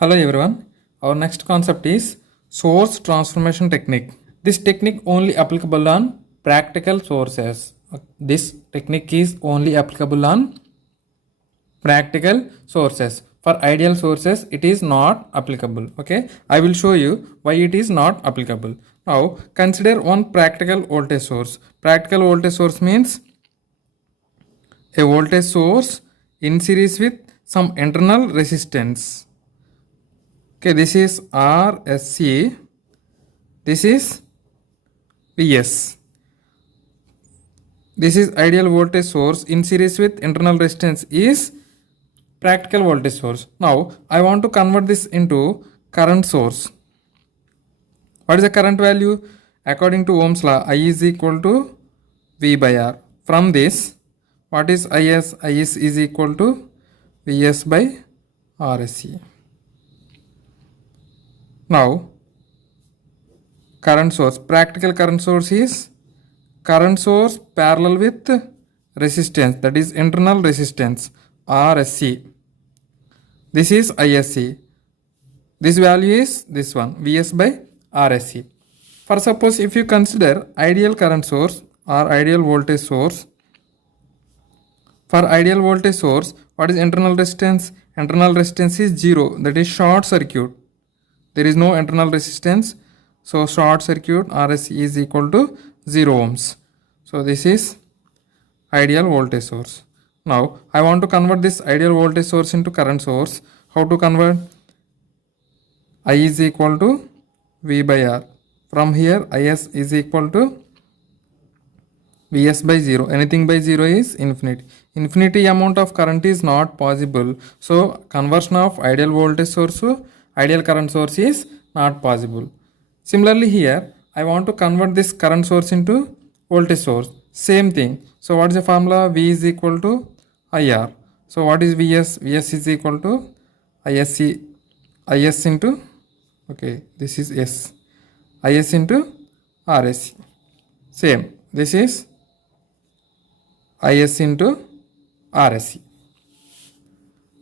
Hello everyone. Our next concept is source transformation technique. This technique only applicable on practical sources. This technique is only applicable on practical sources. For ideal sources, it is not applicable. Okay, I will show you why it is not applicable. Now, consider one practical voltage source. Practical voltage source means a voltage source in series with some internal resistance. Okay, this is RSC, this is Vs. This is ideal voltage source in series with internal resistance is practical voltage source. Now, I want to convert this into current source. What is the current value? According to Ohm's law, I is equal to V by R. From this, what is Is? Is equal to Vs by RSC. Now, current source, practical current source is current source parallel with resistance, that is internal resistance RSC. This is ISC. This value is this one, Vs by RSC. For suppose if you consider ideal current source or ideal voltage source, for ideal voltage source, what is internal resistance? Internal resistance is 0, that is short circuit. There is no internal resistance, so short circuit RSC is equal to 0 ohms. So this is ideal voltage source. Now I want to convert this ideal voltage source into current source. How to convert? I is equal to V by R. From here Is is equal to Vs by 0. Anything by 0 is infinity. Infinity amount of current is not possible. So conversion of ideal voltage source to ideal current source is not possible. Similarly here, I want to convert this current source into voltage source. Same thing. So what is the formula? V is equal to IR. So what is Vs? Vs is equal to ISC. Is into, okay, this is S. Is into RSC. Same. This is Is into RSC.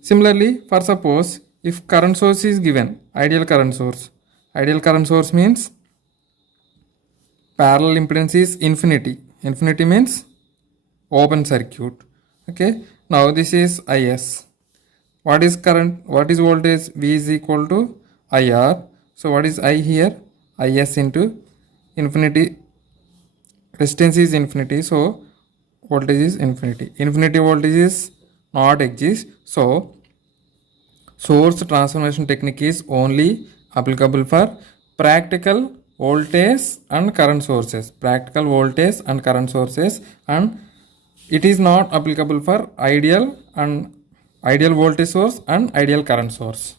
Similarly, for suppose if current source is given, ideal current source means parallel impedance is infinity. Infinity means open circuit. Okay, now this is Is. What is current? What is voltage? V is equal to IR. So what is I here? Is into infinity. Resistance is infinity, so voltage is infinity. Infinity voltage is not exist. So source transformation technique is only applicable for practical voltage and current sources. Practical voltage and current sources, and it is not applicable for ideal voltage source and ideal current source.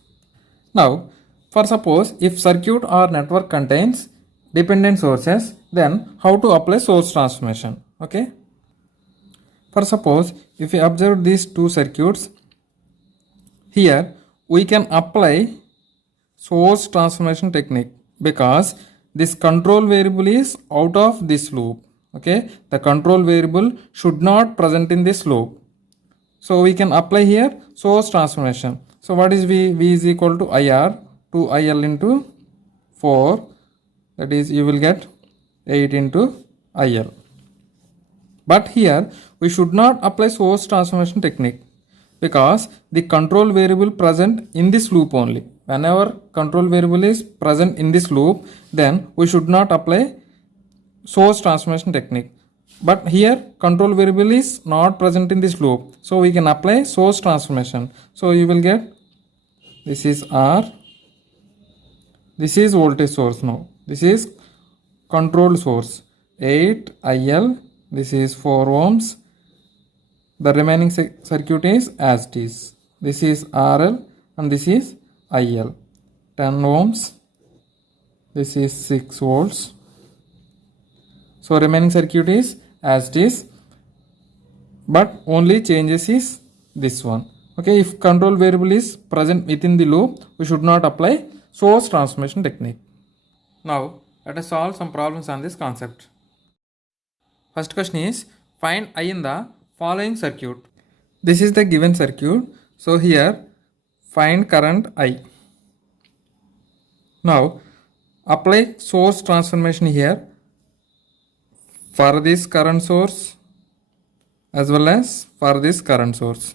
Now, for suppose if circuit or network contains dependent sources, then how to apply source transformation? Okay. For suppose if we observe these two circuits, here we can apply source transformation technique because this control variable is out of this loop. Okay, the control variable should not present in this loop. So we can apply here source transformation. So what is V? V is equal to IR, 2IL into 4, that is you will get 8 into IL. But here we should not apply source transformation technique because the control variable present in this loop only. Whenever control variable is present in this loop, then we should not apply source transformation technique. But here control variable is not present in this loop, so we can apply source transformation. So you will get, this is R, this is voltage source. Now this is control source, 8 IL, this is 4 ohms. The remaining circuit is as it is. This is RL and this is IL. 10 ohms. This is 6 volts. So remaining circuit is as it is, but only changes is this one. Okay, if control variable is present within the loop, we should not apply source transformation technique. Now let us solve some problems on this concept. First question is, find I in the following circuit. This is the given circuit. So here find current I. Now apply source transformation here for this current source as well as for this current source.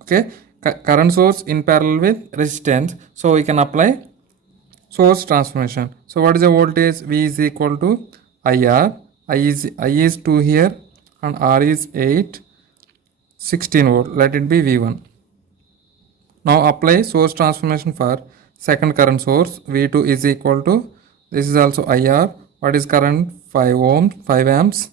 Okay, current source in parallel with resistance, so we can apply source transformation. So what is the voltage? V is equal to IR. I is 2 here and R is 8, 16 volt. Let it be V1. Now apply source transformation for second current source. V2 is equal to, this is also IR. What is current? 5 ohms, 5 amps.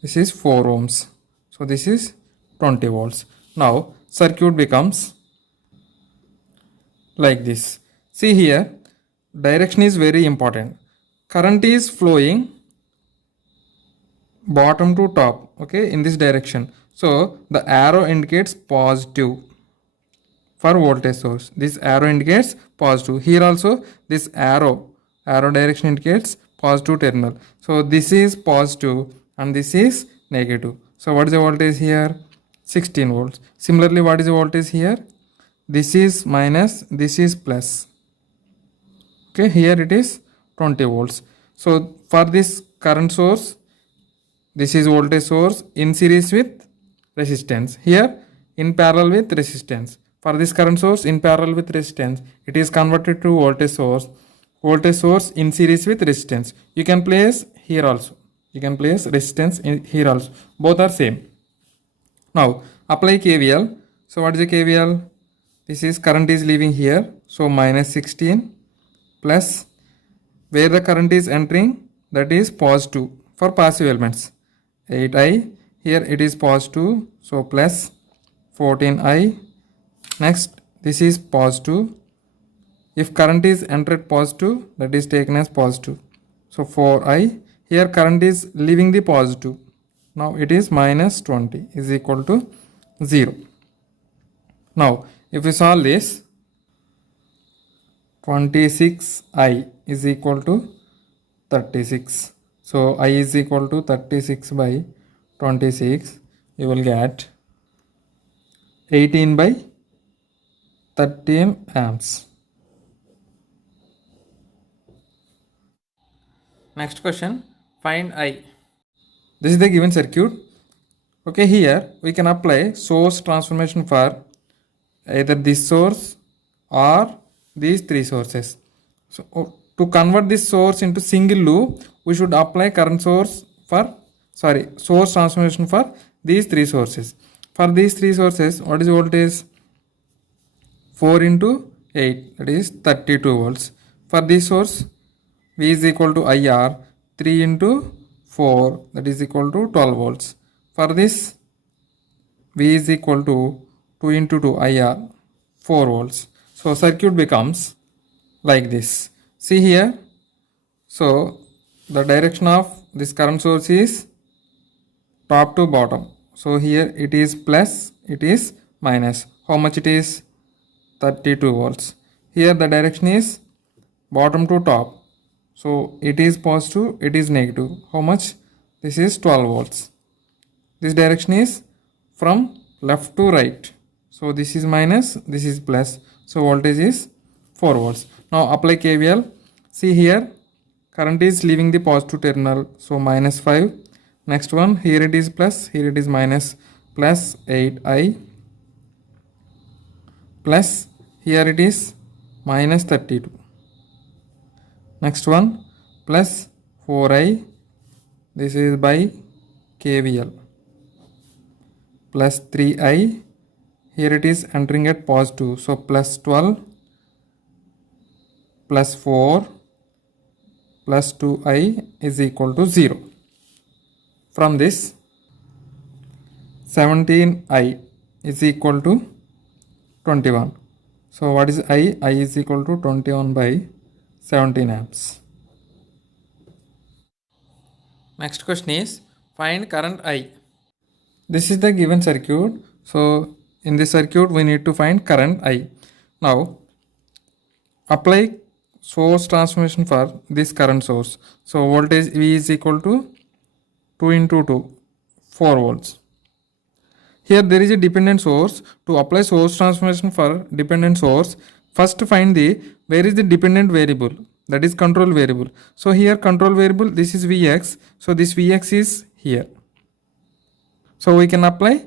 This is 4 ohms. So this is 20 volts. Now circuit becomes like this. See here, direction is very important. Current is flowing bottom to top, okay, in this direction. So the arrow indicates positive for voltage source. This arrow indicates positive. Here also this arrow direction indicates positive terminal. So this is positive and this is negative. So what is the voltage here? 16 volts. Similarly, what is the voltage here? This is minus, this is plus. Okay, here it is 20 volts. So for this current source, this is voltage source in series with resistance. Here in parallel with resistance. For this current source in parallel with resistance, it is converted to voltage source. Voltage source in series with resistance. You can place here also. You can place resistance in here also. Both are same. Now apply KVL. So what is the KVL? This is current is leaving here. So minus 16 plus where the current is entering, that is positive for passive elements. 8I, here it is positive, so plus 14I. Next this is positive. If current is entered positive, that is taken as positive. So 4I, here current is leaving the positive. Now it is minus 20 is equal to 0. Now if we solve this, 26I is equal to 36. So I is equal to 36 by 26. You will get 18 by 13 amps. Next question, find I. This is the given circuit. Okay, here we can apply source transformation for either this source or these three sources. So to convert this source into single loop, we should apply current source for, source transformation for these three sources. For these three sources, what is voltage? 4 into 8, that is 32 volts. For this source, V is equal to IR, 3 into 4, that is equal to 12 volts. For this, V is equal to 2 into 2 IR, 4 volts. So circuit becomes like this. See here. So the direction of this current source is top to bottom. So here it is plus, it is minus. How much it is? 32 volts. Here the direction is bottom to top. So it is positive, it is negative. How much? This is 12 volts. This direction is from left to right. So this is minus, this is plus. So voltage is 4 volts. Now apply KVL. See here, current is leaving the positive terminal. So minus 5. Next one, here it is plus, here it is minus, plus 8I. Plus, here it is minus 32. Next one, plus 4I. This is by KVL. Plus 3I. Here it is entering at positive. So plus 12 plus 4 plus 2I is equal to 0. From this, 17I is equal to 21. So what is I? I is equal to 21 by 17 amps. Next question is find current I. This is the given circuit. So in this circuit we need to find current I. Now apply source transformation for this current source. So voltage V is equal to 2 into 2, 4 volts. Here there is a dependent source. To apply source transformation for dependent source, First find the where is the dependent variable, that is control variable. So here control variable, this is Vx, so this Vx is here. So we can apply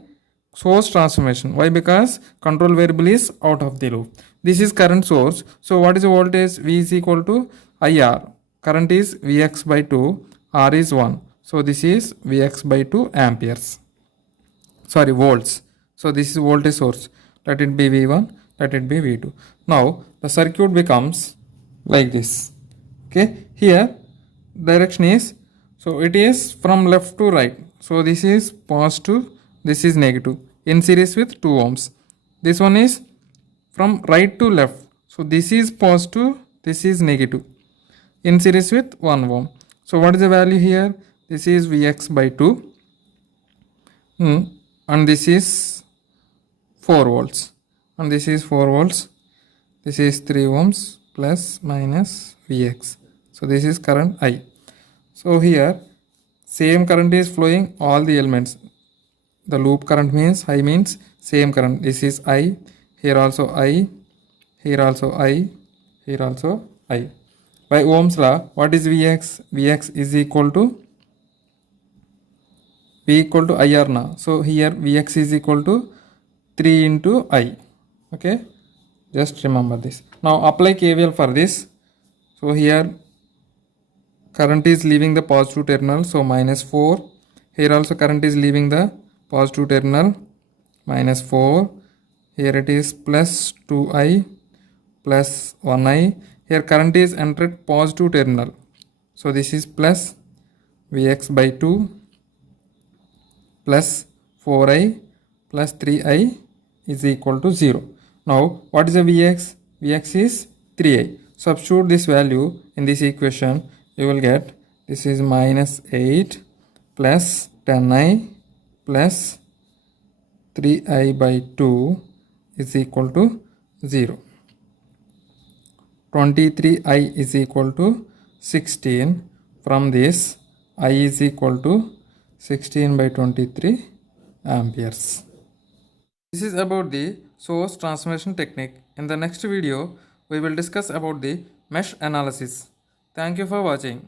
source transformation. Why? Because control variable is out of the loop. This is current source. So what is the voltage? V is equal to IR. Current is Vx by 2, R is 1. So this is Vx by 2 amperes. Sorry, volts. So this is voltage source. Let it be V1, let it be V2. Now the circuit becomes like this. Okay, here direction is, so it is from left to right. So this is positive, this is negative, in series with 2 ohms. This one is from right to left. So this is positive, this is negative, in series with 1 ohm. So what is the value here? This is Vx by 2. And this is 4 volts. And this is 4 volts. This is 3 ohms plus minus Vx. So this is current I. So here same current is flowing all the elements. The loop current means I means same current. This is I. Here also I. Here also I. Here also I. By Ohm's law, what is Vx? Vx is equal to V equal to IR now. So here Vx is equal to 3 into I. Okay. Just remember this. Now apply KVL for this. So here current is leaving the positive terminal, so minus 4. Here also current is leaving the positive terminal, minus 4. Here it is plus 2I plus 1I. Here current is entered positive terminal. So this is plus Vx by 2 plus 4I plus 3I is equal to 0. Now what is the Vx? Vx is 3I. Substitute this value in this equation. You will get, this is minus 8 plus 10I plus 3I by 2 is equal to 0. 23I is equal to 16. From this, I is equal to 16 by 23 amperes. This is about the source transformation technique. In the next video, we will discuss about the mesh analysis. Thank you for watching.